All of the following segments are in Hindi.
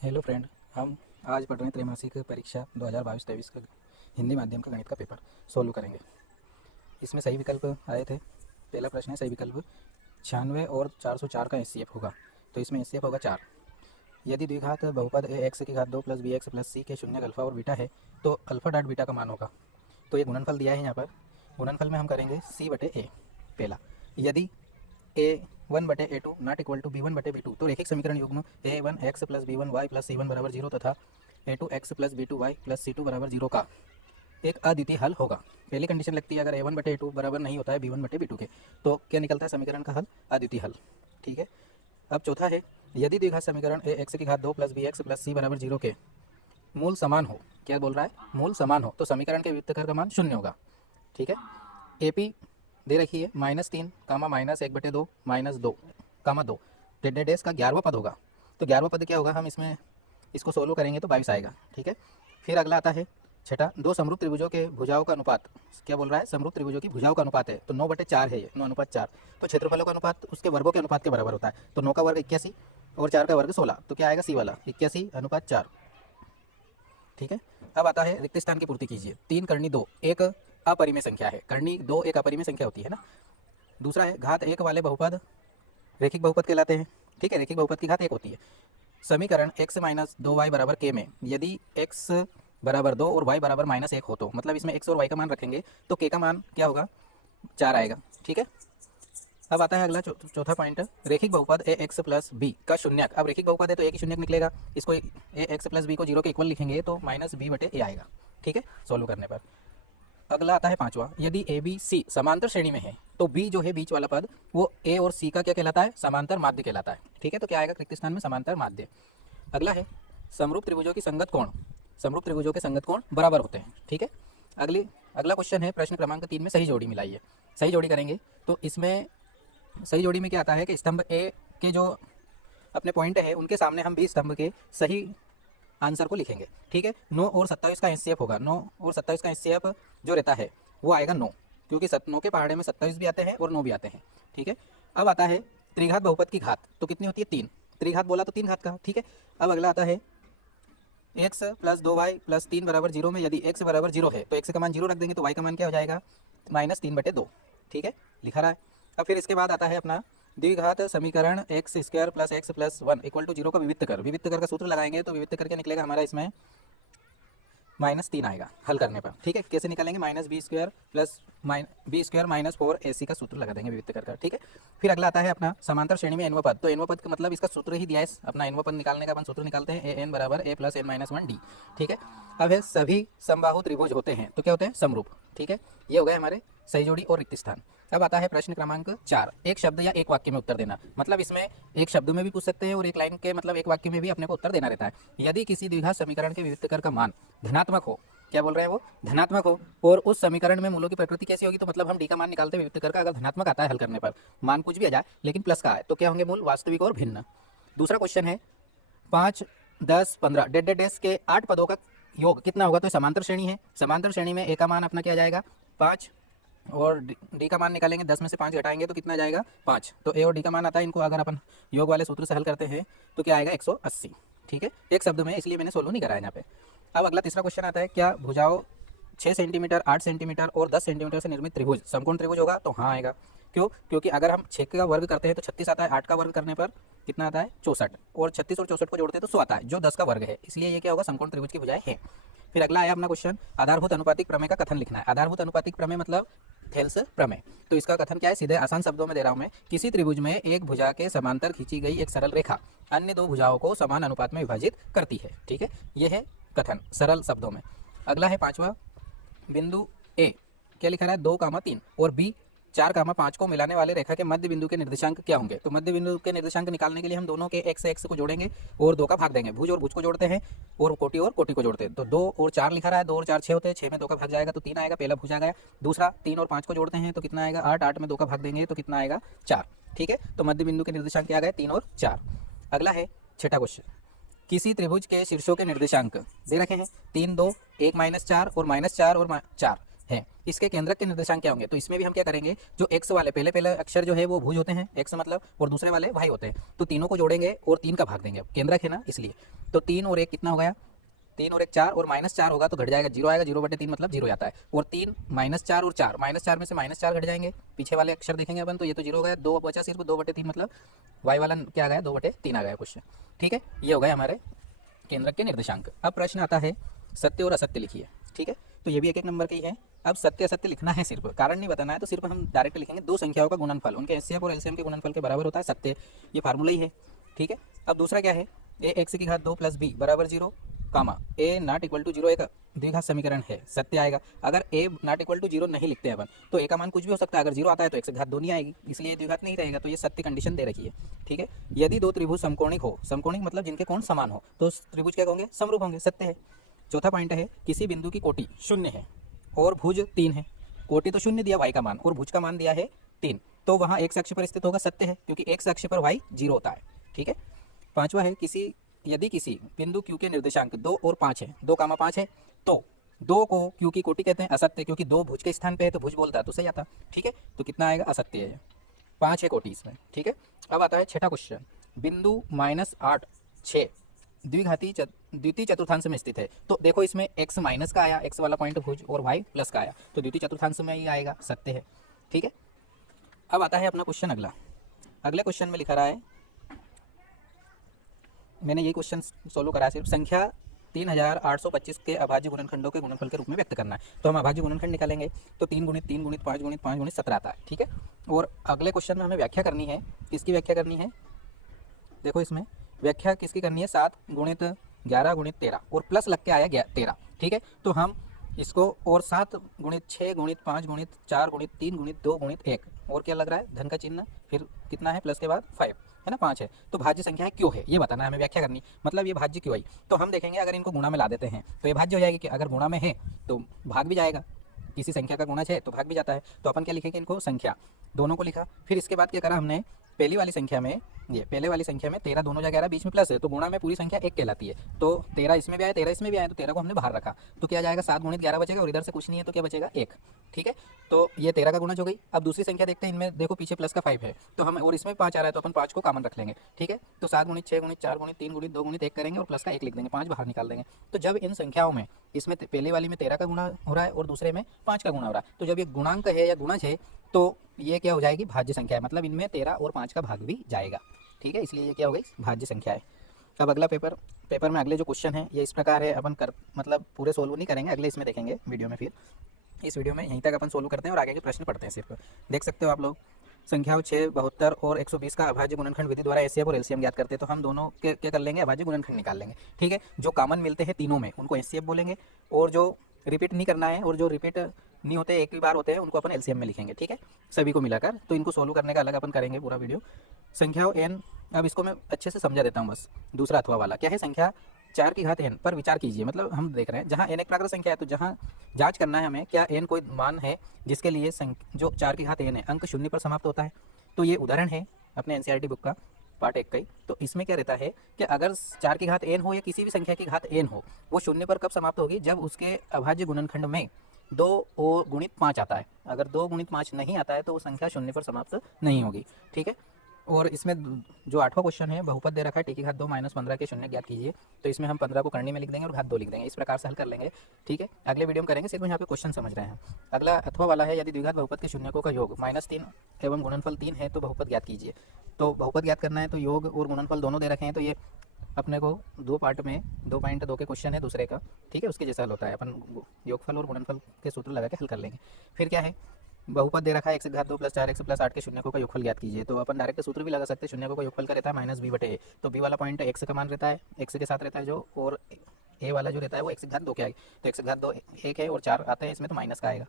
हेलो फ्रेंड, हम आज पढ़ रहे हैं त्रैमासिक परीक्षा 2022-23 का हिंदी माध्यम का गणित का पेपर सोल्व करेंगे। इसमें सही विकल्प आए थे। पहला प्रश्न है सही विकल्प 96 और 404 का एचसीएफ होगा, तो इसमें एचसीएफ होगा 4। यदि द्विघात बहुपद ए एक्स की घात 2 प्लस बी एक्स प्लस सी के शून्य अल्फा और बीटा है तो अल्फा डॉट बीटा का मान होगा। तो ये गुणनफल दिया है यहाँ पर। गुणनफल में हम करेंगे सी बटे ए पहला। यदि a1/a2 not equal to b1/b2 तो रैखिक समीकरण युग्म a1x plus b1y plus c1 बराबर 0 तथा a2x plus b2y plus c2 बराबर 0 का एक अद्वितीय हल होगा। पहली कंडीशन लगती है अगर a1/a2 बराबर नहीं होता है b1/b2 के तो क्या निकलता है समीकरण का हल अद्वितीय हल। ठीक है। अब चौथा है यदि द्विघात समीकरण ax की घात 2 प्लस bx प्लस c बराबर 0 के मूल समान हो। क्या बोल रहा है? मूल समान हो तो समीकरण के व्युत्क्रम का मान 0 होगा। ठीक है। AP दे रखी है -3 कामा -1/2 -2 कामा 2 डेस का 11वां पद होगा। तो 11वां पद क्या होगा? हम इसमें इसको सोल्व करेंगे तो 22 आएगा। ठीक है। फिर अगला आता है छठा, दो समरूप त्रिभुजों के भुजाओं का अनुपात। क्या बोल रहा है? समरूप त्रिभुजों की भुजाओं का अनुपात है तो 9/4 है ये, 9:4। तो क्षेत्रफलों का अनुपात उसके वर्गों के अनुपात के बराबर होता है। तो 9 का वर्ग 81 और 4 का वर्ग 16, तो क्या आएगा? सी वाला 81/4। ठीक है। अब आता है रिक्त स्थान की पूर्ति कीजिए। 3 करनी 2 एक अपरिमेय संख्या है। करनी 2 एक अपरिमेय संख्या होती है ना। दूसरा है घात 1 वाले बहुपद रैखिक बहुपद कहलाते हैं। ठीक है। रैखिक बहुपद की घात 1 होती है। समीकरण x माइनस 2y बराबर k में यदि x बराबर 2 और y बराबर -1 हो तो मतलब इसमें x और y का मान रखेंगे तो k का मान क्या होगा? 4 आएगा। ठीक है। अब आता है अगला चौथा पॉइंट, रैखिक बहुपद ए एक्स प्लस बी का शून्यक। अब रैखिक बहुपद है तो एक ही शून्यक निकलेगा। इसको ए एक्स प्लस बी को 0 के इक्वल लिखेंगे तो -b/a आएगा। ठीक है। सॉल्व करने पर अगला आता है पांचवा, यदि ए बी सी समांतर श्रेणी में है तो बी जो है बीच वाला पद वो ए और सी का क्या कहलाता है? समांतर माध्य कहलाता है। ठीक है। तो क्या आएगा रिक्त स्थान में? समांतर माध्य। अगला है समरूप त्रिभुजों की संगत कोण। समरूप त्रिभुजों के संगत कोण बराबर होते हैं। ठीक है। अगला क्वेश्चन है प्रश्न क्रमांक 3 में सही जोड़ी मिलाइए। सही जोड़ी करेंगे तो इसमें सही जोड़ी में क्या आता है कि स्तंभ ए के जो अपने पॉइंट है उनके सामने हम भी स्तंभ के सही आंसर को लिखेंगे। ठीक है। 9 और 27 का एचसीएफ होगा। 9 और 27 का एचसीएफ जो रहता है वो आएगा 9, क्योंकि 9 के पहाड़े में 27 भी आते हैं और 9 भी आते हैं। ठीक है। अब आता है त्रिघात बहुपद की घात, तो कितनी होती है? 3। त्रिघात बोला तो 3 घात का। ठीक है। अब अगला आता है x प्लस 2y प्लस 3 बराबर 0 में यदि x बराबर 0 है तो x का मान 0 रख देंगे तो y का मान क्या हो जाएगा? -3/2। ठीक है। लिखा रहा है। अब फिर इसके बाद आता है अपना द्विघात समीकरण x² plus x plus 1 equal to 0 का विविक्त कर। विविक्त कर का सूत्र लगाएंगे तो विविक्त कर क्या निकलेगा हमारा? इसमें -3 आएगा हल करने पर। ठीक है। कैसे निकालेंगे? -b² plus b² minus 4ac का सूत्र लगा देंगे विविक्त कर। ठीक है। फिर अगला आता है अपना समांतर श्रेणी में एनव पद। तो एनव पद का मतलब इसका सूत्र ही दिया है। अपना एनव पद निकालने का अपन सूत्र निकालते हैं an बराबर a प्लस n-1d। ठीक है। अब है सभी समबाहु त्रिभुज होते हैं तो क्या होते हैं? समरूप। ठीक है। ये हो गए हमारे सही जोड़ी और रिक्त स्थान। अब आता है प्रश्न क्रमांक 4, एक शब्द या एक वाक्य में उत्तर देना। मतलब इसमें एक शब्द में भी पूछ सकते हैं और एक लाइन के मतलब एक वाक्य में भी अपने को उत्तर देना रहता है। यदि किसी द्विघात समीकरण के विविक्त कर का मान धनात्मक हो। क्या बोल रहे हैं? वो धनात्मक हो और उस समीकरण में मूलों की प्रकृति कैसी होगी? तो मतलब हम डी का मान निकालते हैं विविक्त कर का। अगर धनात्मक आता है हल करने पर, मान कुछ भी आ जाए लेकिन प्लस का है तो क्या होंगे मूल? वास्तविक और भिन्न। दूसरा क्वेश्चन है 5, 10, 15 डेस के 8 पदों का योग कितना होगा? तो समांतर श्रेणी है। समांतर श्रेणी में ए का मान अपना क्या जाएगा? 5 और डी का मान निकालेंगे। 10 में से 5 घटाएंगे तो कितना जाएगा? 5। तो ए और डी का मान आता है। इनको अगर अपन योग वाले सूत्र से हल करते हैं तो क्या आएगा? 180। ठीक है। एक शब्द में, इसलिए मैंने सोल्व नहीं कराया यहाँ पे। अब अगला तीसरा क्वेश्चन आता है, क्या भुजाओं 6 सेंटीमीटर, 8 सेंटीमीटर और 10 सेंटीमीटर से निर्मित त्रिभुज समकोण त्रिभुज होगा? तो हाँ आएगा। क्यों? क्योंकि अगर हम 6 का वर्ग करते हैं तो 36 आता है। 8 का वर्ग करने पर कितना आता है? 64। और 36 और 64 को जोड़ते हैं तो 100 आता है, जो 10 का वर्ग है। इसलिए ये क्या होगा? समकोण त्रिभुज की भुजाएं हैं। फिर अगला आया अपना क्वेश्चन, आधारभूत अनुपातिक प्रमेय का कथन लिखना है। आधारभूत अनुपातिक प्रमेय मतलब थेल्स प्रमेय। तो इसका कथन क्या है? सीधे आसान शब्दों में दे रहा हूं मैं। किसी त्रिभुज में एक भुजा के समांतर खींची गई एक सरल रेखा अन्य दो भुजाओं को समान अनुपात में विभाजित करती है। ठीक है। यह है कथन सरल शब्दों में। अगला है पांचवा, बिंदु ए क्या लिखा रहा है? 2, 3 और बी 4, 5 को मिलाने वाले रेखा के मध्य बिंदु के निर्देशांक क्या होंगे? तो मध्य बिंदु के निर्देशांक निकालने के लिए हम दोनों के x से x को जोड़ेंगे और 2 का भाग देंगे। भुज और भुज को जोड़ते हैं और कोटि को जोड़ते हैं। तो 2 और 4 लिखा रहा है। 2 और 4 6 होते हैं। 6 में 2 का भाग जाएगा तो 3 आएगा। पहला भुज आ गया। दूसरा 3 और 5 को जोड़ते हैं तो कितना आएगा? 8। 8 में 2 का भाग देंगे तो कितना आएगा? 4। ठीक है। तो मध्य बिंदु के निर्देशांक क्या आ गए? 3 और 4। अगला है छठा क्वेश्चन, किसी त्रिभुज के शीर्षों के निर्देशांक दे रखे हैं 3, 2, 1 -4 और -4 और 4 है। इसके केंद्रक के निर्देशांक क्या होंगे? तो इसमें भी हम क्या करेंगे? जो x वाले पहले अक्षर जो है वो भुज होते हैं, x मतलब, और दूसरे वाले y होते हैं। तो तीनों को जोड़ेंगे और 3 का भाग देंगे। केंद्रक है ना इसलिए। तो 3 और 1 कितना हो गया, 3 और 1 4, और -4 होगा तो घट जाएगा, 0 आएगा, 0/3 मतलब 0 आता है। और 3 -4 और 4, -4 में से -4 घट जाएंगे, पीछे वाले अक्षर देखेंगे अपन तो ये तो 0 हो गया, 2 बचा सिर्फ 2/3 मतलब y वाला क्या आ गया 2/3 आ गया क्वेश्चन। ठीक है, ये हो गए हमारे केंद्रक के निर्देशांक। अब प्रश्न आता है सत्य और असत्य लिखिए। ठीक है, तो ये भी एक नंबर की है। अब सत्य असत्य लिखना है, सिर्फ कारण नहीं बताना है, तो सिर्फ हम डायरेक्ट लिखेंगे दो संख्याओं का गुणनफल उनके एचसीएफ और एलसीएम के गुणनफल के बराबर होता है सत्य, ये फार्मूला ही है। ठीक है, अब दूसरा क्या है, ए एक्स की घात 2 + बी बराबर 0, कामा ए नॉट इक्वल टू 0 एक द्विघात समीकरण है, सत्य आएगा। अगर ए नॉट इक्वल टू 0 नहीं लिखते हैं अपन तो ए का मान कुछ भी हो सकता है, अगर 0 आता है तो एक्स की घात 2 नहीं आएगी, इसलिए द्विघात नहीं रहेगा, तो ये सत्य कंडीशन दे रखी है। ठीक है, यदि दो त्रिभुज समकोणिक हो, समकोणिक मतलब जिनके कोण समान हो, तो त्रिभुज क्या होंगे, समरूप होंगे, सत्य है। चौथा पॉइंट है किसी बिंदु की कोटि 0 है और भुज 3 है, कोटि तो 0 दिया y का मान और भुज का मान दिया है 3, तो वहाँ x अक्ष पर स्थित होगा, सत्य है, क्योंकि x अक्ष पर y 0 होता है। ठीक है, पांचवा है यदि किसी बिंदु q के निर्देशांक 2 और 5 है, 2,5 है, तो 2 को q की कोटि कहते हैं, असत्य, क्योंकि 2 भुज के स्थान पे है तो भुज बोलता है तो सही आता। ठीक है, तो कितना आएगा, असत्य है, 5 है कोटि इसमें। ठीक है, अब आता है छठा क्वेश्चन, बिंदु -8 6 द्वितीय चतुर्थांश में स्थित है, तो देखो इसमें x माइनस का आया, x वाला पॉइंट भुज, और y प्लस का आया, तो द्वितीय चतुर्थांश में ही आएगा, सत्य है। ठीक है, अब आता है अपना क्वेश्चन अगला। अगले क्वेश्चन में लिखा रहा है, मैंने ये क्वेश्चन सोल्व करा है, सिर्फ संख्या 3825 के अभाज्य गुणनखंडों के गुणनफल के रूप में व्यक्त करना है। तो हम अभाज्य गुणनखंड निकालेंगे तो 3 × 3 × 5 × 5 × 17 आता है। ठीक है, और अगले क्वेश्चन में हमें व्याख्या करनी है, किसकी व्याख्या करनी है, देखो इसमें व्याख्या किसकी करनी है, 7 × 11 × 13 और प्लस लग के आया 13। ठीक है, तो हम इसको और 7 × 6 × 5 × 4 × 3 × 2 × 1 और क्या लग रहा है, धन का चिन्ह, फिर कितना है प्लस के बाद 5 है ना, 5 है, तो भाज्य संख्या है क्यों है ये बताना है हमें, व्याख्या करनी, मतलब ये भाज्य क्यों आई। तो हम देखेंगे अगर इनको गुणा में ला देते हैं तो ये भाज्य हो जाएगी, कि अगर गुणा में है तो भाग भी जाएगा, किसी संख्या का गुणज है तो भाग भी जाता है, तो अपन क्या लिखेंगे, इनको संख्या दोनों को लिखा। फिर इसके बाद क्या करा हमने, पहले वाली संख्या में 13 दोनों जगह रहा, बीच में प्लस है, तो गुणा में पूरी संख्या 1 कहलाती है, तो 13 इसमें भी आया, 13 इसमें भी आया, तो 13 को हमने बाहर रखा, तो क्या जाएगा 7 × 11 बचेगा, और इधर से कुछ नहीं है तो क्या बचेगा 1। ठीक है, तो ये 13 का गुणज हो गई। अब दूसरी संख्या देखते हैं, इनमें देखो पीछे प्लस का 5 है, तो हम और इसमें 5 आ रहा है तो अपन 5 को कॉमन रख लेंगे। ठीक है, तो 7 × 6 × 4 × 3 × 2 × 1 करेंगे और प्लस का 1 लिख देंगे, 5 बाहर निकाल देंगे। तो जब इन संख्याओं में, इसमें पहले वाली में 13 का गुणा हो रहा है और दूसरे में 5 का गुणा हो रहा है, तो जब ये गुणांक है या गुणज है तो ये क्या हो जाएगी, भाज्य संख्या है, मतलब इनमें 13 और 5 का भाग भी जाएगा। ठीक है, इसलिए ये क्या हो गई, भाज्य संख्या है। अब अगला पेपर में अगले जो क्वेश्चन है ये इस प्रकार है, अपन मतलब पूरे सोल्व नहीं करेंगे, अगले इसमें देखेंगे वीडियो में, फिर इस वीडियो में यहीं तक अपन सोल्व करते हैं और आगे के प्रश्न पढ़ते हैं। सिर्फ देख सकते हो आप लोग, संख्याओं 6, 72 और 120 का अभाज्य गुणनखंड विधि द्वारा एचसीएफ और एलसीएम ज्ञात करते हैं, तो हम दोनों के क्या कर लेंगे, अभाज्य गुणनखंड निकाल लेंगे। ठीक है, जो कॉमन मिलते हैं तीनों में उनको एचसीएफ बोलेंगे, और जो रिपीट नहीं करना है और जो रिपीट नहीं होते, एक ही बार होते हैं, उनको अपन एलसीएम में लिखेंगे। ठीक है, सभी को मिलाकर, तो इनको सोल्व करने का अलग अपन करेंगे पूरा वीडियो। संख्याओं n, अब इसको मैं अच्छे से समझा देता हूँ बस, दूसरा अथवा वाला क्या है, संख्या 4 की घात n पर विचार कीजिए, मतलब हम देख रहे हैं जहाँ n एक प्राकृत संख्या है, तो जहाँ जांच करना है हमें क्या n कोई मान है जिसके लिए जो 4 की घात n है अंक 0 पर समाप्त होता है। तो ये उदाहरण है अपने एनसीईआरटी बुक का पार्ट 1 का ही। तो इसमें क्या रहता है कि अगर 4 की घात n हो या किसी भी संख्या की घात n हो, वो 0 पर कब समाप्त होगी, जब उसके अभाज्य गुणनखंड में 2 और गुणित 5 आता है। अगर 2 गुणित 5 नहीं आता है तो वो संख्या 0 पर समाप्त नहीं होगी। ठीक है, और इसमें जो 8वां क्वेश्चन है, बहुपद दे रखा है, t की घात 2 - 15 के शून्य ज्ञात कीजिए, तो इसमें हम 15 को करनी में लिख देंगे और घात 2 लिख देंगे, इस प्रकार से हल कर लेंगे। ठीक है, अगले वीडियो में करेंगे, सिर्फ यहाँ पे क्वेश्चन समझ रहे हैं। अगला अथवा वाला है, यदि द्विघात बहुपद के शून्यकों का योग -3 एवं गुणनफल 3 है तो बहुपद ज्ञात कीजिए। तो बहुपद ज्ञात करना है तो योग और गुणनफल दोनों दे रखे हैं, तो ये अपने को 2 पार्ट में 2.2 के क्वेश्चन है दूसरे का। ठीक है, उसके जैसा हल होता है, अपन योगफल और गुणनफल के सूत्र लगा के हल कर लेंगे। फिर क्या है, बहुपद दे रखा है, x की घात 2 + 4x + 8 के शून्यकों का योगफल ज्ञात कीजिए। तो अपन डायरेक्ट सूत्र भी लगा सकते हैं, शून्यकों का योगफल का रहता है -b/a, तो b वाला पॉइंट x का मान रहता है, x के साथ रहता है जो, और a वाला जो रहता है वो x की घात 2 के आएगी, तो x की घात 2 1 है और 4 आते हैं इसमें, तो माइनस का आएगा,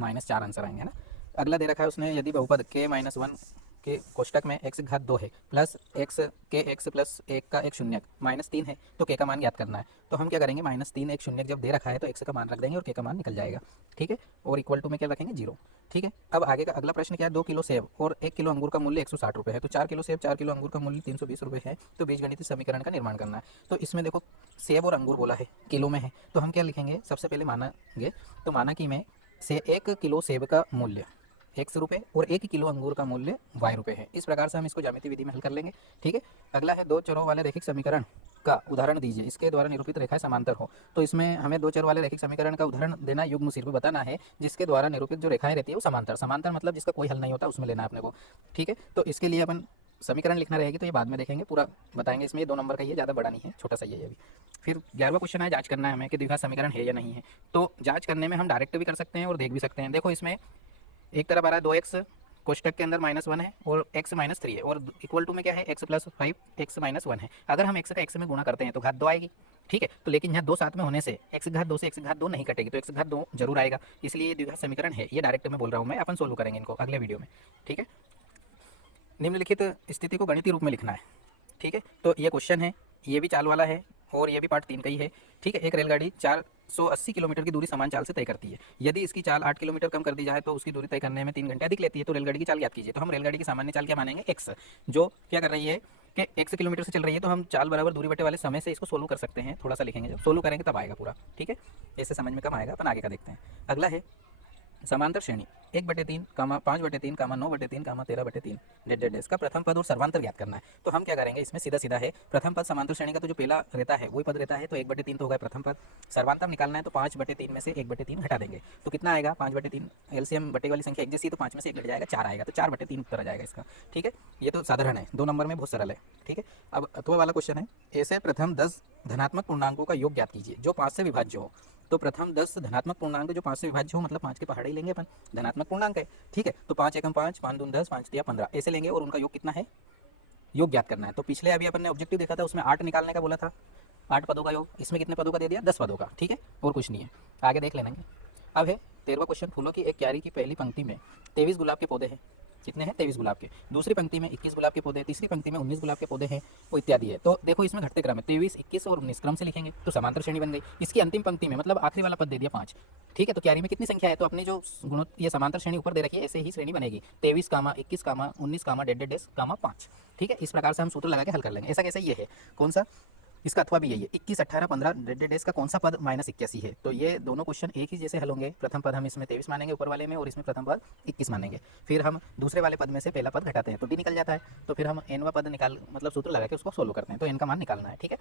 -4 आंसर आएंगे ना। अगला दे रखा है उसने, यदि बहुपद k - 1 के कोष्टक में x की घात 2 है प्लस x के x + 1 का एक शून्यक -3 है, तो k का मान ज्ञात करना है। तो हम क्या करेंगे, -3 एक शून्यक जब दे रखा है तो x का मान रख देंगे और k का मान निकल जाएगा। ठीक है, और इक्वल टू में क्या रखेंगे, 0। ठीक है, अब आगे का अगला प्रश्न क्या है, 2 किलो सेब और 1 किलो अंगूर का मूल्य 160 रुपये है, तो 4 किलो सेब 4 किलो अंगूर का मूल्य 320 रुपये है, तो बीजगणितीय समीकरण का निर्माण करना है। तो इसमें देखो सेब और अंगूर बोला है, किलो में है, तो हम क्या लिखेंगे, सबसे पहले मानेंगे, तो माना कि मैं से 1 किलो सेब का मूल्य x रुपये और 1 किलो अंगूर का मूल्य y रुपये है। इस प्रकार से हम इसको ज्यामितीय विधि में हल कर लेंगे। ठीक है, अगला है दो चरों वाले रैखिक समीकरण का उदाहरण दीजिए, इसके द्वारा निरूपित रेखाएं समांतर हो। तो इसमें हमें दो चर वाले रैखिक समीकरण का उदाहरण देना, युग्म सिर्फ बताना है जिसके द्वारा निरूपित जो रेखाएं रहती है वो समांतर, समांतर मतलब जिसका कोई हल नहीं होता उसमें लेना है अपने को। ठीक है, तो इसके लिए अपन समीकरण लिखना रहेगी, तो ये बाद में देखेंगे, पूरा बताएंगे। इसमें ये 2 नंबर का ही है, ज़्यादा बड़ा नहीं है, छोटा सा ही है ये भी। फिर 11वां क्वेश्चन है, जांच करना है हमें कि द्विघात समीकरण है या नहीं है। तो जांच करने में हम डायरेक्ट भी कर सकते हैं और देख भी सकते हैं। देखो इसमें एक तरफ आ रहा है 2x कोष्टक के अंदर -1 है और x -3 है और इक्वल टू में क्या है x + 5 x - 1 है। अगर हम x का x में गुणा करते हैं तो घात 2 आएगी। ठीक है, तो लेकिन यहाँ 2 साथ में होने से x घात 2 से x घात 2 नहीं कटेगी, तो x घात 2 जरूर आएगा, इसलिए ये द्विघात समीकरण है। ये डायरेक्ट में बोल रहा हूँ मैं, अपन सोल्व करेंगे इनको अगले वीडियो में। ठीक है, निम्नलिखित स्थिति को गणितीय रूप में लिखना है। ठीक है, तो ये क्वेश्चन है, ये भी चाल वाला है और ये भी पार्ट 3 का ही है। ठीक है, एक रेलगाड़ी 480 किलोमीटर की दूरी समान चाल से तय करती है। यदि इसकी चाल 8 किलोमीटर कम कर दी जाए तो उसकी दूरी तय करने में 3 घंटे अधिक लेती है। तो रेलगाड़ी की चाल याद कीजिए। तो हम रेलगाड़ी की सामान्य चाल क्या मानेंगे, x, जो क्या कर रही है कि x किलोमीटर से चल रही है। तो हम चाल बराबर दूरी बटे वाले समय से इसको सोल्व कर सकते हैं। थोड़ा सा लिखेंगे, जब सोल्व करेंगे तब आएगा पूरा। ठीक है, ऐसे समझ में कम आएगा, अपन आगे का देखते हैं। अगला है समांतर श्रेणी 1/3, 5/3, 9/3, 13/3 डेड का प्रथम पद और सर्वांतर ज्ञात करना है। तो हम क्या करेंगे, इसमें सीधा सीधा है, प्रथम पद समांतर श्रेणी का तो जो पहला रहता है वही पद रहता है, तो 1/3 तो होगा प्रथम पद। सर्वांतर निकालना है तो 5/3 में से 1/3 घटा देंगे, तो कितना आएगा 5/3। एलसीएम बटे वाली संख्या एक जैसी, तो 5 में से 1 घट जाएगा, 4 आएगा, तो 4/3 उत्तर आ जाएगा इसका। ठीक है, ये तो साधारण है, 2 नंबर में बहुत सरल है। ठीक है, अब अथवा वाला क्वेश्चन है, ऐसे प्रथम 10 धनात्मक पूर्णांकों का योग ज्ञात कीजिए जो 5 से विभाज्य हो। तो प्रथम 10 धनात्मक पूर्णांक जो 5 से विभाज्य हो, मतलब 5 के पहाड़े ही लेंगे अपन, धनात्मक पूर्णांक है। ठीक है, तो 5 एकम 5, 5 दूनी 10, 5 तिया 15 ऐसे लेंगे और उनका योग कितना है, योग ज्ञात करना है। तो पिछले अभी अपन ने ऑब्जेक्टिव देखा था, उसमें 8 निकालने का बोला था, 8 पदों का योग। इसमें कितने पदों का दे दिया, 10 पदों का। ठीक है, और कुछ नहीं है, आगे देख लेंगे। अब है 13वां क्वेश्चन, फूलों की एक क्यारी की पहली पंक्ति में 23 गुलाब के पौधे हैं। कितने हैं, 23 गुलाब के। दूसरी पंक्ति में 21 गुलाब के पौधे, तीसरी पंक्ति में 19 गुलाब के पौधे हैं, वो इत्यादि है। तो देखो इसमें घटते क्रम है, 23, 21 और 19 क्रम से लिखेंगे, तो समांतर श्रेणी बन गई। इसकी अंतिम पंक्ति में मतलब आखिरी वाला पद दे दिया 5। ठीक है, तो क्यारी में कितनी संख्या है, तो अपनी जो गुणों ये समांतर श्रेणी ऊपर दे रखी है, ऐसे ही श्रेणी बनेगी, 23, 21, 19, डेड 5। ठीक है, इस प्रकार से हम सूत्र लगा के हल कर लेंगे। ऐसा कैसे, ये है कौन सा, इसका अथवा भी यही है, 21, 18, 15 डेज का कौन सा पद -81 है। तो ये दोनों क्वेश्चन एक ही जैसे हल होंगे। प्रथम पद हम इसमें 23 मानेंगे ऊपर वाले में, और इसमें प्रथम पद 21 मानेंगे। फिर हम दूसरे वाले पद में से पहला पद घटाते हैं तो डी निकल जाता है, तो फिर हम एनवा पद निकाल मतलब सूत्र लगा के उसको सोल्व करते हैं, तो एन का मान निकालना है। ठीक है,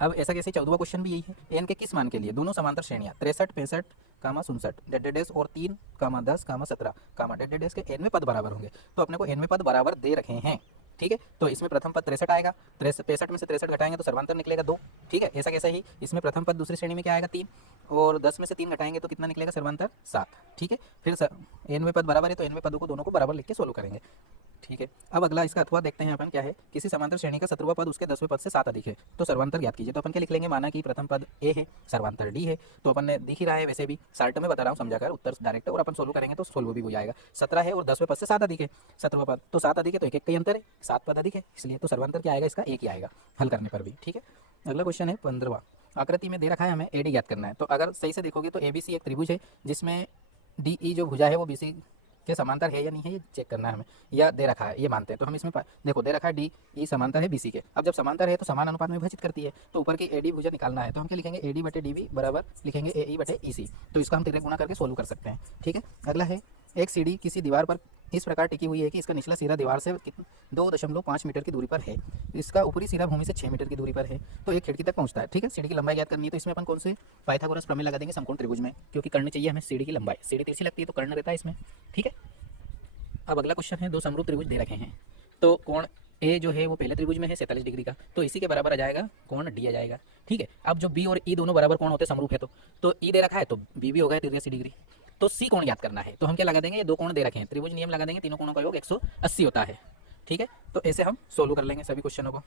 अब ऐसा कैसे, 14वां क्वेश्चन भी यही है, एन के किस मान के लिए दोनों समांतर श्रेणियां 63, 65, 67 डेड और 3, 10, 17 डेड के एनवे पद बराबर होंगे। तो अपने को एनवे पद बराबर दे रखे हैं। ठीक है, तो इसमें प्रथम पद 63 आएगा, 65 में से 63 घटाएंगे तो सर्वांतर निकलेगा 2। ठीक है, ऐसा कैसा ही इसमें प्रथम पद दूसरी श्रेणी में क्या आएगा 3, और 10 में से 3 घटाएंगे तो कितना निकलेगा सर्वांतर 7। ठीक है, फिर एनवे पद बराबर है तो एनवे पदों को दोनों को बराबर लिख के सोल्व करेंगे। ठीक है, अब अगला इसका अथवा देखते हैं अपन क्या है, किसी समांतर श्रेणी का 17वां पद उसके 10वें पद से 7 अधिक है तो सर्वांतर ज्ञात कीजिए। तो अपन क्या लिख लेंगे, माना कि प्रथम पद ए है, सर्वांतर डी है, तो अपन ने दिख ही रहा है, वैसे भी शार्ट में बता रहा हूँ समझाकर, उत्तर डायरेक्ट, और अपन सोल्व करेंगे तो सोल्व भी हो जाएगा। 17 है और 10वें पद से 7 अधिक है, 17वां पद तो 7 अधिक है तो एक का ही अंतर है, 7 पद अधिक है, इसलिए तो सर्वांतर क्या आएगा इसका, एक ही आएगा हल करने पर भी। ठीक है, अगला क्वेश्चन है 15वां, आकृति में दे रखा है हमें एडी ज्ञात करना है। तो अगर सही से देखोगे तो एबीसी एक त्रिभुज है जिसमें डीई जो भुजा है वो बीसी के समांतर है या नहीं है, ये चेक करना है हमें, या दे रखा है ये मानते हैं। तो हम इसमें देखो दे रखा है डी ई समांतर है बीसी के। अब जब समांतर है तो समान अनुपात में विभाजित करती है, तो ऊपर की एडी भुजा निकालना है, तो हम क्या लिखेंगे, एडी बटे डीबी बराबर लिखेंगे ए ई बटे ई सी। तो इसका हम तिरक गुणा करके सोल्व कर सकते हैं। ठीक है, अगला है एक सीढ़ी किसी दीवार पर इस प्रकार टिकी हुई है कि इसका निचला सिरा दीवार से 2.5 मीटर की दूरी पर है, इसका ऊपरी सिरा भूमि से 6 मीटर की दूरी पर है, तो एक खिड़की तक पहुंचता है। ठीक है, सीढ़ी की लंबाई ज्ञात करनी है, तो इसमें अपन कौन से पाइथागोरस प्रमेय लगा देंगे समकोण त्रिभुज में, क्योंकि करनी चाहिए हमें सीढ़ी की लंबाई, सीढ़ी तिरछी लगती है तो कर्ण रहता है इसमें। ठीक है, अब अगला क्वेश्चन है, 2 समरूप त्रिभुज दे रखे हैं, तो कोण ए जो है वो पहले त्रिभुज में है 47 डिग्री का, तो इसी के बराबर आ जाएगा कोण डी आ जाएगा। ठीक है, अब जो बी और ई दोनों बराबर कोण होते हैं समरूप है, तो ई दे रखा है तो बी भी होगा 83 डिग्री। तो सी कोण ज्ञात करना है, तो हम क्या लगा देंगे, ये 2 कोण दे रखे हैं, त्रिभुज नियम लगा देंगे, तीनों कोणों का योग 180 होता है। ठीक है, तो ऐसे हम सोल्व कर लेंगे सभी क्वेश्चनों को।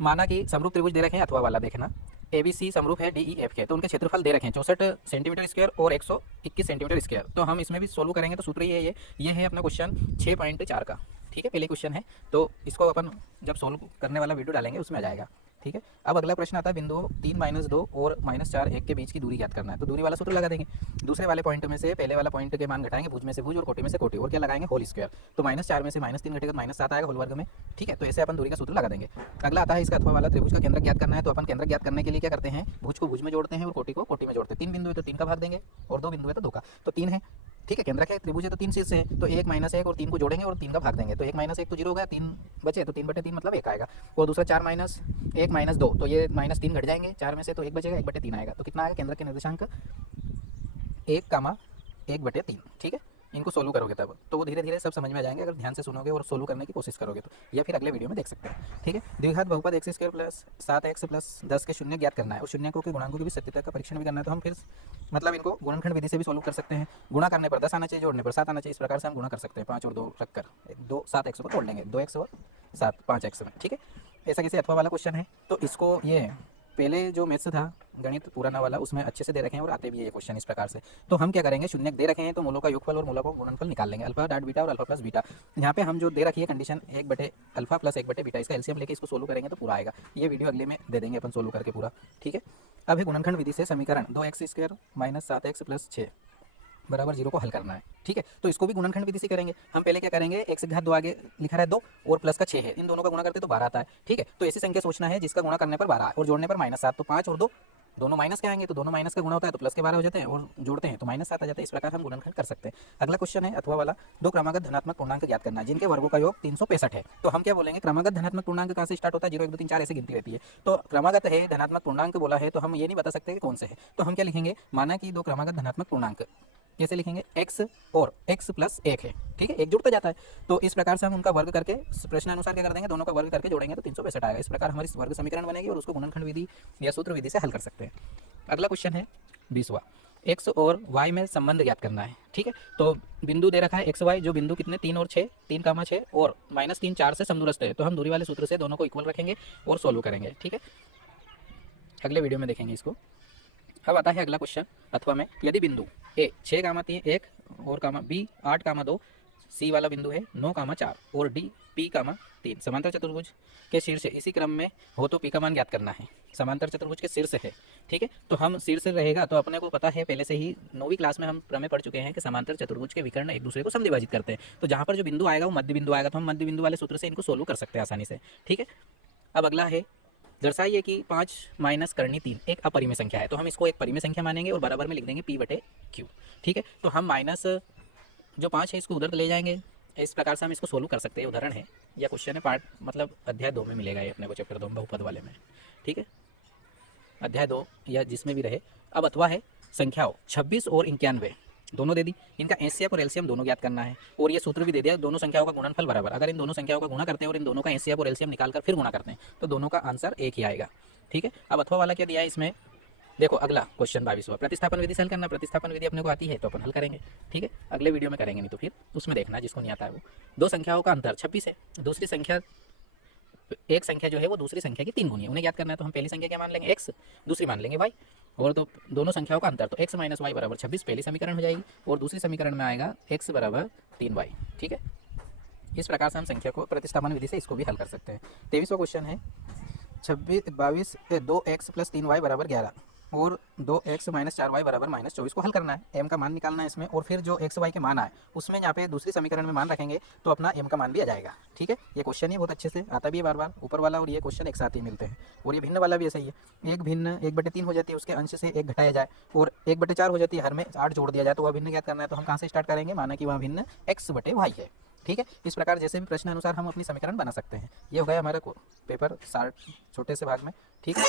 माना कि समरूप त्रिभुज दे रखे हैं, अथवा वाला देखना, ए बी सी समरूप है डी ई एफ के, तो उनके क्षेत्रफल दे रखे हैं 64 सेंटीमीटर स्क्वायर और 121 सेंटीमीटर स्क्वायर। तो हम इसमें भी सोल्व करेंगे, तो सूत्र ये है अपना क्वेश्चन 6.4 का। ठीक है, पहले क्वेश्चन है, तो इसको अपन जब सोल्व करने वाला वीडियो डालेंगे उसमें आ जाएगा। ठीक है। अब अगला प्रश्न आता है बिंदुओं 3 -2 और -4 1 के बीच की दूरी ज्ञात करना है। तो दूरी वाला सूत्र लगा देंगे। दूसरे वाले पॉइंट में से पहले वाला पॉइंट के मान घटाएंगे, भुज में से भुज और कोटि में से कोटि, और क्या लगाएंगे होल स्क्वायर। तो -4 में से -3 घटेगा तो -7 आएगा होल वर्ग में। ठीक है, तो ऐसे अपन दूरी का सूत्र लगा देंगे। अगला आता है इसका अथवा वाला त्रिभुज का केंद्र ज्ञात करना है। तो अपन केंद्र ज्ञात करने के लिए क्या करते हैं, भुज को भुज में जोड़ते हैं और कोटि को कोटि में जोड़ते हैं। 3 बिंदु है तो 3 का भाग देंगे और 2 बिंदु है तो 2 का, तो 3 है। ठीक है, केंद्र क्या है, त्रिभुज है तो 3 शीर्ष है, तो 1 - 1 और 3 को जोड़ेंगे और 3 का भाग देंगे। तो 1 - 1 तो 0 हो गया, 3 बचे तो 3/3 मतलब 1 आएगा। और दूसरा 4 - 1 - 2 तो ये -3 घट जाएंगे 4 में से, तो 1 बचेगा, 1/3 आएगा। तो कितना आएगा केंद्र के निर्देशांक 1,1/3। ठीक है, इनको सोल्व करोगे तब तो वो धीरे धीरे सब समझ में आ जाएंगे, अगर ध्यान से सुनोगे और सोल्व करने की कोशिश करोगे तो, या फिर अगले वीडियो में देख सकते हैं। ठीक है, द्विघात बहुपद x² + 7x + 10 के शून्य ज्ञात करना है और शून्यकों के गुणांकों की भी सत्यता का परीक्षण भी करना है। तो हम फिर मतलब इनको गुणनखंड विधि से भी सोल्व कर सकते हैं। गुणा करने पर 10 आना चाहिए, जोड़ने पर 7 आना चाहिए। इस प्रकार से हम गुणा कर सकते हैं। 5 और 2 रखकर 7x को तोड़ लेंगे, 2x और 7 5x में। ठीक है, ऐसा कैसे अथवा वाला क्वेश्चन है। तो इसको ये पहले जो मैथ्स था गणित पुराना वाला उसमें अच्छे से दे रखे हैं और आते भी है ये क्वेश्चन इस प्रकार से। तो हम क्या करेंगे, शून्य दे रखे हैं तो मूलों का योगफल और मूलों का गुणनफल निकाल लेंगे। अल्फा डॉट बीटा और अल्फा प्लस बीटा, यहाँ पे हम जो दे रखी है कंडीशन 1/अल्फा + 1/बीटा, इसका एलसीएम लेके इसको सोल्व करेंगे तो पूरा आएगा। ये वीडियो अगले में दे देंगे अपन सोल्व करके पूरा। ठीक है, अब है गुणनखंड विधि से समीकरण 2x² - 7x + 6 = 0 को हल करना है। ठीक है, तो इसको भी गुणनखंड विधि से करेंगे। हम पहले क्या करेंगे, x घात 2 आगे लिखा रहा है 2 और प्लस का 6 है, इन दोनों का गुणा करते तो 12 आता है। ठीक है, तो ऐसी संख्या सोचना है जिसका गुणा करने पर 12 और जोड़ने पर -7। तो 5 और 2 दोनों माइनस के आएंगे, तो दोनों माइनस का गुणा होता है तो प्लस के 12 हो जाते हैं, और जोड़ते हैं तो -7 आ जाता है। इस प्रकार हम गुणनखंड कर सकते हैं। अगला क्वेश्चन है अथवा वाला, 2 क्रमागत धनात्मक पूर्णांक ज्ञात करना है जिनके वर्गों का योग 365 है। तो हम क्या बोलेंगे, क्रमागत धनात्मक पूर्णांक कहाँ से स्टार्ट होता है, 0 1 2 3 4 ऐसे गिनती रहती है। तो क्रमागत है, धनात्मक पूर्णांक बोला है तो हम ये नहीं बता सकते कि कौन से है। तो हम क्या लिखेंगे, माना कि 2 क्रमागत धनात्मक पूर्णांक, कैसे लिखेंगे, x और x + 1 है। ठीक है, एक जुड़ता जाता है, तो इस प्रकार से हम उनका वर्ग करके प्रश्न अनुसार क्या कर देंगे, दोनों का वर्ग करके जोड़ेंगे तो 365 आएगा। इस प्रकार हमारी वर्ग समीकरण बनेगी और उसको गुणनखंड विधि या सूत्र विधि से हल कर सकते हैं। अगला क्वेश्चन है 20वां, x और y में संबंध ज्ञात करना है। ठीक है, तो बिंदु दे रखा है x y, जो बिंदु कितने 3 और 6, 3, 6 और -3 4 से समदूरस्थ है। तो हम दूरी वाले सूत्र से दोनों को इक्वल रखेंगे और सोल्व करेंगे। ठीक है, अगले वीडियो में देखेंगे इसको। अब आता है अगला क्वेश्चन अथवा में, यदि बिंदु A 6, 3 1 और B 8, 2 C वाला बिंदु है 9, 4 और D P, 3 समांतर चतुर्भुज के शीर्ष इसी क्रम में हो तो P का मान ज्ञात करना है। समांतर चतुर्भुज के शीर्ष है। ठीक है, तो हम शीर्ष रहेगा तो अपने को पता है पहले से ही 9वीं क्लास में हम प्रमेय पढ़ चुके हैं कि समांतर चतुर्भुज के विकर्ण एक दूसरे को समद्विभाजित करते हैं। तो जहाँ पर जो बिंदु आएगा वो मध्य बिंदु आएगा, तो हम मध्य बिंदु वाले सूत्र से इनको सोल्व कर सकते हैं आसानी से। ठीक है, अब अगला है, दर्शाइए कि 5 - करनी 3 एक अपरिमेय संख्या है। तो हम इसको एक परिमेय संख्या मानेंगे और बराबर में लिख देंगे P/Q। ठीक है, तो हम माइनस जो 5 है इसको उधर ले जाएंगे। इस प्रकार से हम इसको सोल्व कर सकते हैं। उदाहरण है या क्वेश्चन है, पार्ट मतलब अध्याय 2 में मिलेगा ये अपने को, चैप्टर 2 बहुपद वाले में। ठीक है, अध्याय 2 या जिसमें भी रहे। अब अथवा है संख्याओं 26 और 91 दोनों दे दी, इनका एचसीएफ और एलसीएम दोनों ज्ञात करना है। और ये सूत्र भी दे दिया, दोनों संख्याओं का गुणनफल बराबर। अगर इन दोनों संख्याओं का गुणा करते हैं और इन दोनों का एचसीएफ और एलसीएम निकालकर फिर गुणा करते हैं तो दोनों का आंसर एक ही आएगा। ठीक है, अब अथवा वाला क्या दिया है इसमें, देखो अगला क्वेश्चन 22वां, प्रतिस्थापन विधि से हल करना। प्रतिस्थापन विधि अपने को आती है तो अपन हल करेंगे। ठीक है, अगले वीडियो में करेंगे, नहीं तो फिर उसमें देखना जिसको नहीं आता है वो। 2 संख्याओं का अंतर 26 है, दूसरी संख्या एक संख्या जो है वो दूसरी संख्या की 3 गुनी है, उन्हें ज्ञात करना है। तो हम पहली संख्या क्या मान लेंगे, x, दूसरी मान लेंगे y, और तो दोनों संख्याओं का अंतर तो x - y = 26 पहली समीकरण हो जाएगी, और दूसरी समीकरण में आएगा x = 3y। ठीक है, इस प्रकार से हम संख्या को प्रतिस्थापन विधि से इसको भी हल कर सकते हैं। 23वां क्वेश्चन है 2x + 3y = 11 और 2x - 4y = -24 को हल करना है। m का मान निकालना है इसमें, और फिर जो x y के मान आए उसमें यहाँ पे दूसरी समीकरण में मान रखेंगे तो अपना m का मान भी आ जाएगा। ठीक है, ये क्वेश्चन ही बहुत अच्छे से आता भी है बार बार, ऊपर वाला और ये क्वेश्चन एक साथ ही मिलते हैं। और ये भिन्न वाला भी ऐसा ही है, एक भिन्न 1/3 हो जाती है, उसके अंश से 1 घटाया जाए, और 1/4 हो जाती है, हर में 8 जोड़ दिया जाए, तो वह भिन्न ज्ञात करना है। तो हम कहाँ से स्टार्ट करेंगे, माना कि वह भिन्न x/y है। ठीक है, इस प्रकार जैसे भी प्रश्न अनुसार हम अपनी समीकरण बना सकते हैं। ये हो गया हमारा पेपर 60 छोटे से भाग में। ठीक है।